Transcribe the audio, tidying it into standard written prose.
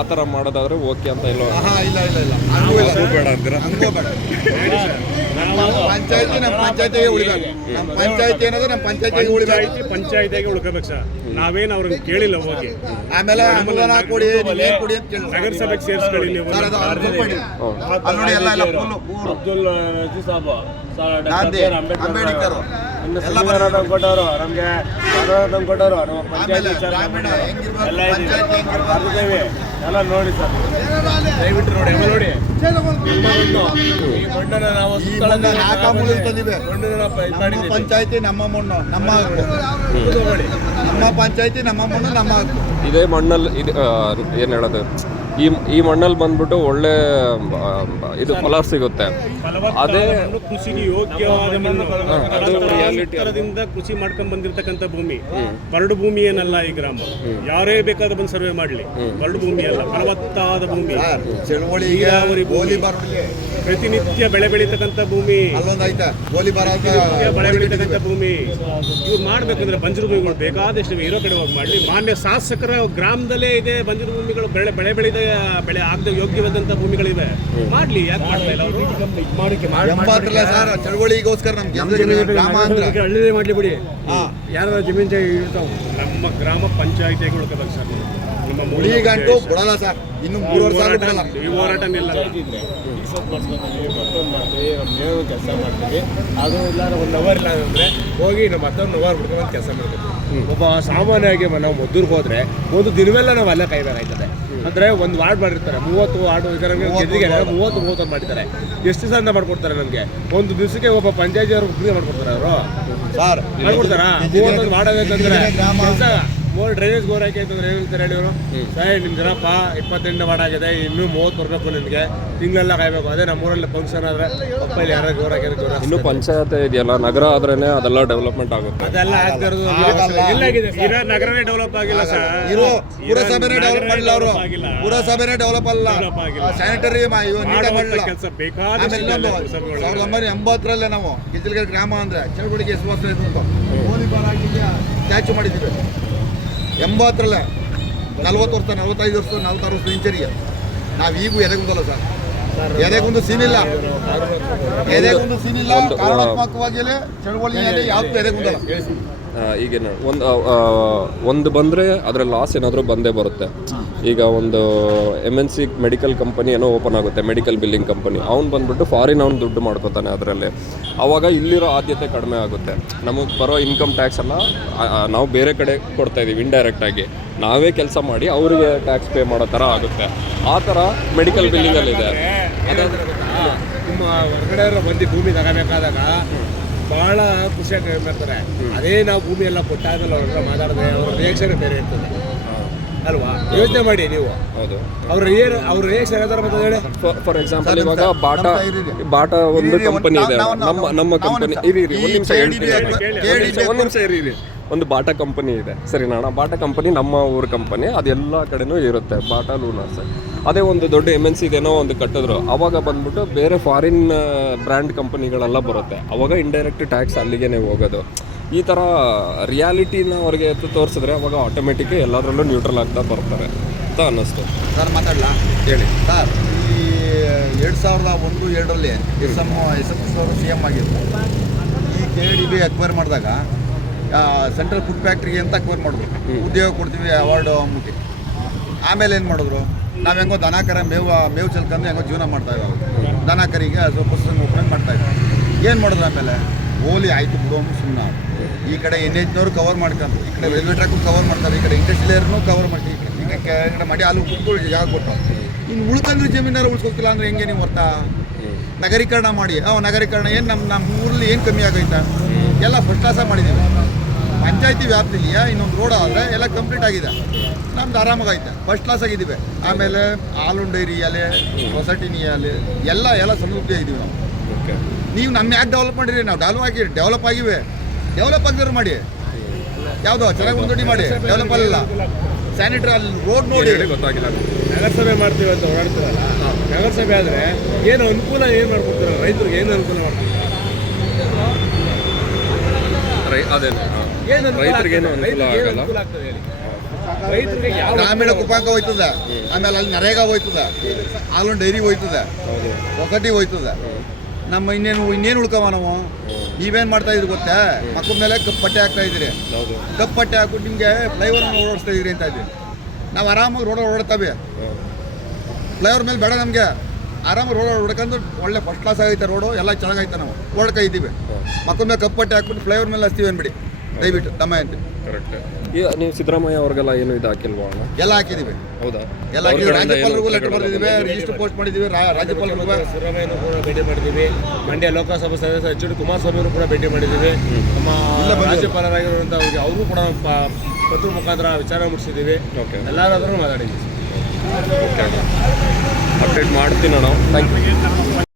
ಆ ಥರ ಮಾಡೋದಾದ್ರೆ ಓಕೆ ಅಂತ ಇಲ್ಲ ಇಲ್ಲ ಬೇಡ ಅಂತೀರಾ? ಪಂಚಾಯತಿ ನಮ್ಮ ಪಂಚಾಯತಿಗೆ ಉಳಿಬೇಕು. ನಮ್ಮ ಪಂಚಾಯತಿ ಏನದು ನಮ್ಮ ಪಂಚಾಯತಿಗೆ ಉಳಿಬೇಕು. ಪಂಚಾಯತಿಗೆ ಉಳ್ಕೋಬೇಕು ಸರ್. ನಾವೇನು ಅವ್ರಿಗೆ ಕೇಳಿಲ್ಲ ಹೋಗಿ. ಆಮೇಲೆ ಅನುದಾನ ಕೊಡಿ ನೀವೇನು ಕೊಡಿ ಅಂತ ಕೇಳಿ ನಗರಸಭೆಗೆ ಸೇರಿಸ್ಕೊಳ್ಳಿ ನೀವು. ಸರ್, ಅದು ಅಲ್ಲಿ ನೋಡಿ ಎಲ್ಲ ಅಬ್ದುಲ್ ರಜೀಜ್ ಸಾಬ್, ಗಾಂಧಿ, ಅಂಬೇಡ್ಕರ್ ಎಲ್ಲ ಕೊಟ್ಟವರು ನಮಗೆ ಕೊಟ್ಟವರು ನಮ್ಮ ಪಂಚಾಯತಿ ಗ್ರಾಮೀಣ ಹೆಂಗಿರ್ಬೇಕು, ಎಲ್ಲ ಪಂಚಾಯತಿ ಹೆಂಗಿರ್ಬೇಕು ಎಲ್ಲ ನೋಡಿ ಸರ್, ದಯವಿಟ್ಟು ನೋಡಿ ಎಲ್ಲ ನೋಡಿ. ಈ ಮಣ್ಣನ್ನ ನಾವು ತಂದಿವೆ. ನಮ್ಮ ಪಂಚಾಯತಿ ನಮ್ಮ ಮಣ್ಣು ನಮ್ಮ ಹಕ್ಕು. ನಮ್ಮ ಪಂಚಾಯತಿ ನಮ್ಮ ಮಣ್ಣು ನಮ್ಮ ಹಕ್ಕು. ಇದೇ ಮಣ್ಣಲ್ಲಿ ಇದು ಏನು ಹೇಳೋದು, ಈ ಮಣ್ಣಲ್ಲಿ ಬಂದ್ಬಿಟ್ಟು ಒಳ್ಳೆ ಇದು ಫಲ ಸಿಗುತ್ತೆ. ಅದೇ ಕೃಷಿಗೆ ಯೋಗ್ಯವಾದ ಮಣ್ಣು. ರಿಯಾಲಿಟಿಯಿಂದ ಕೃಷಿ ಮಾಡ್ಕೊಂಡ್ ಬಂದಿರತಕ್ಕಂಥ ಭೂಮಿ, ಬರಡು ಭೂಮಿ ಏನಲ್ಲ ಈ ಗ್ರಾಮ. ಯಾರೇ ಬೇಕಾದ ಬಂದು ಸರ್ವೆ ಮಾಡಲಿ, ಬರಡು ಭೂಮಿ ಅಲ್ಲ, ಫಲವತ್ತಾದ ಭೂಮಿ, ನೀರಾವರಿ ಭೂಮಿ, ಪ್ರತಿನಿತ್ಯ ಬೆಳೆ ಬೆಳೀತಕ್ಕಂಥ ಭೂಮಿ, ಬೆಳೆ ಬೆಳೀತಕ್ಕಂಥ ಭೂಮಿ. ಇವ್ರು ಮಾಡ್ಬೇಕಂದ್ರೆ ಬಂಜರು ಭೂಮಿಗಳು ಬೇಕಾದಷ್ಟು ಇರೋ ಕಡೆ ಹೋಗಿ ಮಾಡಲಿ. ಮಾನ್ಯ ಶಾಸಕರ ಗ್ರಾಮದಲ್ಲೇ ಇದೆ ಬಂಜರು ಭೂಮಿಗಳು, ಬೆಳೆ ಬೆಳೆದ ಬೆಳೆ ಆಗದ ಯೋಗ್ಯವಾದಂಥ ಭೂಮಿಗಳಿವೆ. ಮಾಡ್ಲಿ, ಯಾಕೆ ಮಾಡ್ತಾ ಇಲ್ಲ ಅವರು? ಚಳವಳಿಗೋಸ್ಕರ ಹಳ್ಳಿ ಮಾಡ್ಲಿ ಬಿಡಿ, ಯಾರು ಜಮೀನು ಇರ್ತಾವ. ನಮ್ಮ ಗ್ರಾಮ ಪಂಚಾಯತಿಗೆ ಉಳ್ಕೋಬೇಕು ಸರ್. ನಿಮ್ಮ ಮುಳಿಗಂಟು ಬಿಡಲ್ಲ ಸರ್. ಇನ್ನು 3 ವರ್ಷ ಈ ಹೋರಾಟ ನಿಲ್ಲ. ಕೆಲಸ ಮಾಡ್ತೀವಿ, ಅದು ಇಲ್ಲ 1 ಅವರ್ ಇಲ್ಲ ಅಂದರೆ ಹೋಗಿ ನಮ್ಮ ಮತ್ತೊಂದು ಅವರ್ ಬಿಡ್ಕೊಂಡು ಕೆಲಸ ಮಾಡ್ತೀವಿ. ಒಬ್ಬ ಸಾಮಾನ್ಯವಾಗಿ ನಾವು ಮದ್ದೂರ್ಗೆ ಹೋದ್ರೆ ಒಂದು ದಿನವೆಲ್ಲ ನಾವು ಅಲ್ಲೇ ಕಾಯ್ಬೇಕಾಯ್ತದೆ. ಅಂದರೆ ಒಂದು ವಾರ್ಡ್ ಮಾಡಿರ್ತಾರೆ, 30 ವಾರ್ಡ್ ಇದರಂಗೆ 30 ಮಾಡಿರ್ತಾರೆ. ಎಷ್ಟು ದಿವಸ ಅಂತ ಮಾಡ್ಕೊಡ್ತಾರೆ ನಮಗೆ? ಒಂದು ದಿವಸಕ್ಕೆ ಒಬ್ಬ ಪಂಚಾಯತಿ ಅವರು ಫ್ರೀ ಮಾಡ್ಕೊಡ್ತಾರೆ ಅವರು ಸರ್. ಮಾಡ್ಕೊಡ್ತಾರಾ? 30 ವಾರ್ಡ್ ಆಗೈತೆ ಅಂದರೆ ಕೆಲಸ ಡ್ರೈನೇಜ್ ಗೋರ್ ಹಾಕಿ ಅಂತಂದ್ರೆ ಏನು ಹೇಳ್ತಾರೆ ಹೇಳಿ ಅವರು? ಸರಿ ನಿಮ್ಮ ಜನಪ್ಪ 28 ವಾರ್ಡ್ ಆಗಿದೆ, ಇನ್ನೂ 30 ಬರಬೇಕು ನಿಮಗೆ, ತಿಂಗಳೆಲ್ಲ ಕಾಯಬೇಕು. ಅದೇ ನಮ್ಮೂರಲ್ಲಿ ಫಂಕ್ಷನ್ ಆದರೆ ಪಪ್ಪಲ್ಲಿ ಯಾರು ಗೋರ್ ಹಾಕಿದ್ರೆ ಇನ್ನು ಪಂಚಾಯತ್ ಇದೆಯಲ್ಲ, ನಗರ ಆದ್ರೇನೆ ಅದೆಲ್ಲ ಡೆವಲಪ್ಮೆಂಟ್ ಆಗುತ್ತೆ. ಅದೆಲ್ಲ ಆಗ್ತಿರೋದು ನಗರನೇ ಡೆವಲಪ್ ಆಗಿಲ್ಲ ಸರ್. ಪುರಸಭೆನೇ ಡೆವಲಪ್ ಮಾಡಿಲ್ಲ ಅವರು. ಪುರಸಭೆನೇ ಡೆವಲಪ್ ಅಲ್ಲ, ಸ್ಯಾನಿಟರಿ ಕೆಲಸ ಬೇಕಾದ 1980 ನಾವು ಗಿಜ್ಜಲಗೆರೆ ಗ್ರಾಮ ಅಂದ್ರೆ ಚಳವಳಿಗೆ ಸುವಾಸನೆ ಇತ್ತು. ಗೋಲಿಬಾರ್ ಆಗಿದ್ದೆ ಸ್ಟ್ಯಾಚು ಮಾಡಿದ್ದೀವಿ 80 40 ವರ್ಷ 45 ವರ್ಷ 46 ವರ್ಷ ಇಂಚರಿಗೆ. ನಾವು ಈಗೂ ಎದೆಗುಂದಲ್ಲ ಸರ್, ಎದೆಗುಂದು ಸೀನಿಲ್ಲ, ಎದೆಗುಂದು ಸೀನಿಲ್ಲ. ಕಾರಣಾತ್ಮಕವಾಗಿ ಚಳವಳಿಯಲ್ಲಿ ಯಾವತ್ತೂ ಎದೆಗುಂದಲ್ಲ. ಈಗೇನು ಒಂದು ಬಂದರೆ ಅದರ ಲಾಸ್ ಏನಾದರೂ ಬಂದೇ ಬರುತ್ತೆ. ಈಗ ಒಂದು MNC ಮೆಡಿಕಲ್ ಕಂಪನಿ ಏನೋ ಓಪನ್ ಆಗುತ್ತೆ, ಮೆಡಿಕಲ್ ಬಿಲ್ಲಿಂಗ್ ಕಂಪನಿ. ಅವ್ನು ಬಂದ್ಬಿಟ್ಟು ಫಾರಿನ್ ಅವ್ನು ದುಡ್ಡು ಮಾಡ್ಕೋತಾನೆ ಅದರಲ್ಲಿ. ಆವಾಗ ಇಲ್ಲಿರೋ ಆದ್ಯತೆ ಕಡಿಮೆ ಆಗುತ್ತೆ. ನಮಗೆ ಬರೋ ಇನ್ಕಮ್ ಟ್ಯಾಕ್ಸ್ ಎಲ್ಲ ನಾವು ಬೇರೆ ಕಡೆ ಕೊಡ್ತಾಯಿದ್ದೀವಿ ಇಂಡೈರೆಕ್ಟಾಗಿ. ನಾವೇ ಕೆಲಸ ಮಾಡಿ ಅವರಿಗೆ ಟ್ಯಾಕ್ಸ್ ಪೇ ಮಾಡೋ ಥರ ಆಗುತ್ತೆ. ಆ ಥರ ಮೆಡಿಕಲ್ ಬಿಲ್ಲಿಂಗಲ್ಲಿದೆ. ನಿಮ್ಮ ಹೊರಗಡೆ ಬಂದು ಭೂಮಿ ತಗೋಬೇಕಾದಾಗ ಭಾಳ ಖುಷಿಯಾಗಿ ಮಾಡ್ತಾರೆ. ಅದೇ ನಾವು ಭೂಮಿ ಎಲ್ಲ ಕೊಟ್ಟಾಗಲ್ಲ ಅವ್ರ ಹತ್ರ ಮಾತಾಡಿದ್ರೆ ಅವ್ರ ರಿಯಾಕ್ಷನ್ ಬೇರೆ ಇರ್ತದೆ ಅಲ್ವಾ? ಯೋಚನೆ ಮಾಡಿ ನೀವು. ಹೌದು, ಅವ್ರ ರಿಯಾಕ್ಷನ್ ಯಾವ ಥರ ಹೇಳಿ. ಫಾರ್ ಎಕ್ಸಾಂಪಲ್ ಇವಾಗ ಬಾಟಾ ಒಂದು ಕಂಪನಿ ಇದೆ, ನಮ್ಮ ಕಂಪನಿ. ಇರಿ ಒಂದು ನಿಮಿಷ ಇರಿ. ಒಂದು ಬಾಟಾ ಕಂಪನಿ ಇದೆ, ಸರಿನಾ ಅಣ್ಣ? ಬಾಟಾ ಕಂಪನಿ ನಮ್ಮ ಊರ ಕಂಪನಿ, ಅದೆಲ್ಲ ಕಡೆನೂ ಇರುತ್ತೆ, ಬಾಟಾ ಲೂನರ್ಸ್. ಅದೇ ಒಂದು ದೊಡ್ಡ MNCದೇನೋ ಒಂದು ಕಟ್ಟಿದ್ರು, ಅವಾಗ ಬಂದ್ಬಿಟ್ಟು ಬೇರೆ ಫಾರಿನ್ ಬ್ರ್ಯಾಂಡ್ ಕಂಪನಿಗಳೆಲ್ಲ ಬರುತ್ತೆ. ಅವಾಗ ಇಂಡೈರೆಕ್ಟ್ ಟ್ಯಾಕ್ಸ್ ಅಲ್ಲಿಗೆ ಹೋಗೋದು. ಈ ಥರ ರಿಯಾಲಿಟಿನ ಅವ್ರಿಗೆ ತೋರಿಸಿದ್ರೆ ಅವಾಗ ಆಟೋಮೆಟಿಕ್ ಎಲ್ಲದರಲ್ಲೂ ನ್ಯೂಟ್ರಲ್ ಆಗ್ತಾ ಬರ್ತಾರೆ ಅಂತ ಅನ್ನಿಸ್ತು. ಸರ್ ಮಾತಾಡಲಾ? ಹೇಳಿ ಸರ್. ಈ 2001-2ರಲ್ಲಿ ಎಸ್.ಎಂ. ಅವರು CM ಆಗಿದ್ರು. ಈ KDB ಅಕ್ವೈರ್ ಮಾಡಿದಾಗ ಸೆಂಟ್ರಲ್ ಫುಡ್ ಫ್ಯಾಕ್ಟ್ರಿಗೆ ಅಂತ ಅಕ್ವೈರ್ ಮಾಡಿದ್ರು. ಉದ್ಯೋಗ ಕೊಡ್ತೀವಿ ಅವಾರ್ಡು ಅಂದ್ಬಿಟ್ಟು. ಆಮೇಲೆ ಏನು ಮಾಡಿದ್ರು? ನಾವು ಹೆಂಗೋ ದನ ಕರ ಮೇವು ಚೆಲ್ಕೊಂಡು ಹೆಂಗೋ ಜೀವನ ಮಾಡ್ತಾಯಿದ್ರು. ದನ ಕರಿಗೆ ಸ್ವಲ್ಪ ಓಪನ್ ಮಾಡ್ತಾಯಿದ್ರು. ಏನು ಮಾಡಿದ್ರು ಆಮೇಲೆ? ಓಲಿ ಆಯಿತು ಬಿಡು ಅಂದ್ಬಿಟ್ಟು ಸುಮ್ಮನೆ ನಾವು ಈ ಕಡೆ NH ಕವರ್ ಮಾಡ್ಕೊಂಡು, ಈ ಕಡೆ ರೈಲ್ವೆ ಟ್ರ್ಯಾಕು ಕವರ್ ಮಾಡ್ತಾರೆ, ಈ ಕಡೆ ಇಂಡಸ್ಟ್ರಿಯಲ್ನೂ ಕವರ್ ಮಾಡ್ತೀವಿ, ಈ ಕಡೆ ಮಾಡಿ ಅಲ್ಲಿ ಕುತ್ಕೊಳ್ಳಿ ಜಾಗ ಕೊಟ್ಟು. ಇನ್ನು ಉಳ್ಕೊಂಡ್ರೆ ಜಮೀನಾರು ಉಳ್ಸ್ಕೊತಿಲ್ಲ ಅಂದರೆ ಹೆಂಗೆ ನೀವು ಅರ್ಥ? ನಗರೀಕರಣ ಮಾಡಿ. ನಗರೀಕರಣ ಏನು ನಮ್ಮ ಊರಲ್ಲಿ ಏನು ಕಮ್ಮಿ ಆಗೈತೆ? ಎಲ್ಲ ಫಸ್ಟ್ ಕ್ಲಾಸಾಗಿ ಮಾಡಿದ್ದೀವಿ. ಪಂಚಾಯತಿ ವ್ಯಾಪ್ತಿಲಿ ಇನ್ನೊಂದು ರೋಡ್ ಆದರೆ ಎಲ್ಲ ಕಂಪ್ಲೀಟ್ ಆಗಿದೆ. ನಮ್ದು ಆರಾಮಾಗೈತೆ, ಫಸ್ಟ್ ಕ್ಲಾಸ್ ಆಗಿದ್ದೀವಿ. ಆಮೇಲೆ ಹಾಲು ಡೈರಿಯಲ್ಲಿ, ಸೊಸೈಟಿನಿಯಲ್ಲಿ ಎಲ್ಲ ಸಮೃದ್ಧಿ ಆಗಿದ್ದೀವಿ ನಾವು. ನೀವು ನಮ್ಮ ಯಾಕೆ ಡೆವಲಪ್ ಮಾಡಿರಿ? ನಾವು ಡೆವಲಪ್ ಆಗಿವೆ. ಡೆವಲಪ್ ಆಗಿದ್ರು ಮಾಡಿ, ಯಾವುದೋ ಚೆನ್ನಾಗಿ ಒಂದು ದೊಡ್ಡ ಮಾಡಿ ಡೆವಲಪ್ ಅಲ್ಲ. ಸ್ಯಾನಿಟರಿ ಅಲ್ಲಿ ರೋಡ್ ನೋಡಿ ಗೊತ್ತಾಗಿಲ್ಲ. ನಗರಸಭೆ ಮಾಡ್ತೀವಿ ಅಂತ ಓಡಾಡ್ತೀವಲ್ಲ, ನಗರಸಭೆ ಆದರೆ ಏನು ಅನುಕೂಲ ಏನು ಮಾಡ್ಕೊಡ್ತಾರೆ ರೈತರಿಗೆ? ಏನು ಅನುಕೂಲ ಮಾಡ್ಕೊಡ್ತಾರೆ? ಅದೇನು ರೈತರಿಗೇನು ಅನುಕೂಲ ಆಗಲ್ಲ. ರೈತರಿಗೆ ಯಾವ ಗ್ರಾಮೀಣ ಕುಪಾಂಕ ಹೋಯ್ತದೆ, ಆಮೇಲೆ ಅಲ್ಲಿ ನರೇಗಾ ಹೋಯ್ತದೆ, ಹಾಲೊಂದು ಡೈರಿ ಹೋಯ್ತದೆ, ಸೊಸೈಟಿ ಹೋಯ್ತದೆ. ನಮ್ಮ ಇನ್ನೇನು ಉಳ್ಕವ ನಾವು. ನೀವೇನು ಮಾಡ್ತಾ ಇದ್ರಿ ಗೊತ್ತಾ? ಮಕ್ಕಳ ಮೇಲೆ ಕಪ್ಪು ಪಟ್ಟೆ ಹಾಕ್ತಾ ಇದ್ದೀರಿ. ಕಪ್ಪು ಪಟ್ಟೆ ಹಾಕ್ಬಿಟ್ಟು ನಿಮಗೆ ಫ್ಲೈಓವರ್ನ ಓಡಿಸ್ತಾ ಇದ್ರಿ ಅಂತ ಇದ್ವಿ. ನಾವು ಆರಾಮಾಗಿ ರೋಡ್ ಓಡಾಡ್ತವೆ. ಫ್ಲೈಓವರ್ ಮೇಲೆ ಬೇಡ ನಮಗೆ, ಆರಾಮಾಗಿ ರೋಡ್ ಹೊಡ್ಕೊಂಡು ಒಳ್ಳೆ ಫಸ್ಟ್ ಕ್ಲಾಸ್ ಆಗೈತೆ ರೋಡು, ಎಲ್ಲ ಚೆನ್ನಾಗೈತೆ. ನಾವು ಓಡ್ತಾ ಇದ್ದೀವಿ. ಮಕ್ಕಳ ಮೇಲೆ ಕಪ್ಪು ಪಟ್ಟೆ ಹಾಕ್ಬಿಟ್ಟು ಫ್ಲೈಓವರ್ ಮೇಲೆ ಹಚ್ತೀವಿ ಅನ್ಬಿಡಿ ದಯವಿಟ್ಟು ತಮ್ಮ ಅಂತ. ಕರೆಕ್ಟ್. ಈಗ ನೀವು ಸಿದ್ದರಾಮಯ್ಯ ಅವ್ರಿಗೆಲ್ಲ ಏನು ಇದು ಹಾಕಿಲ್ವಾ ಅಣ್ಣ? ಎಲ್ಲ ಹಾಕಿದ್ದೀವಿ, ಹೌದಾ? ಎಲ್ಲ ಹಾಕಿದ್ದೀವಿ. ರಾಜ್ಯಪಾಲರಿಗೂ ಲೆಟರ್ ಬರೆದಿದ್ದೀವಿ, ರಿಜಿಸ್ಟರ್ ಪೋಸ್ಟ್ ಮಾಡಿದ್ದೀವಿ. ರಾಜ್ಯಪಾಲರಿಗೂ ಸಿದ್ದರಾಮಯ್ಯನೂ ಕೂಡ ಭೇಟಿ ಮಾಡಿದ್ದೀವಿ. ಮಂಡ್ಯ ಲೋಕಸಭಾ ಸದಸ್ಯ ಎಚ್ ಡಿ ಕುಮಾರಸ್ವಾಮಿಯವರು ಕೂಡ ಭೇಟಿ ಮಾಡಿದ್ದೀವಿ. ನಮ್ಮ ರಾಜ್ಯಪಾಲರಾಗಿರುವಂಥ ಅವ್ರಿಗೆ ಅವರು ಕೂಡ ಪತ್ರ ಮುಖಾಂತರ ವಿಚಾರ ಮುಟ್ಟಿಸಿದ್ದೀವಿ. ಎಲ್ಲರಾದ್ರೂ ಮಾತಾಡಿದ್ದೀವಿ. ಅಪ್ಡೇಟ್ ಮಾಡ್ತೀನಿ ನಾವು. Thank you.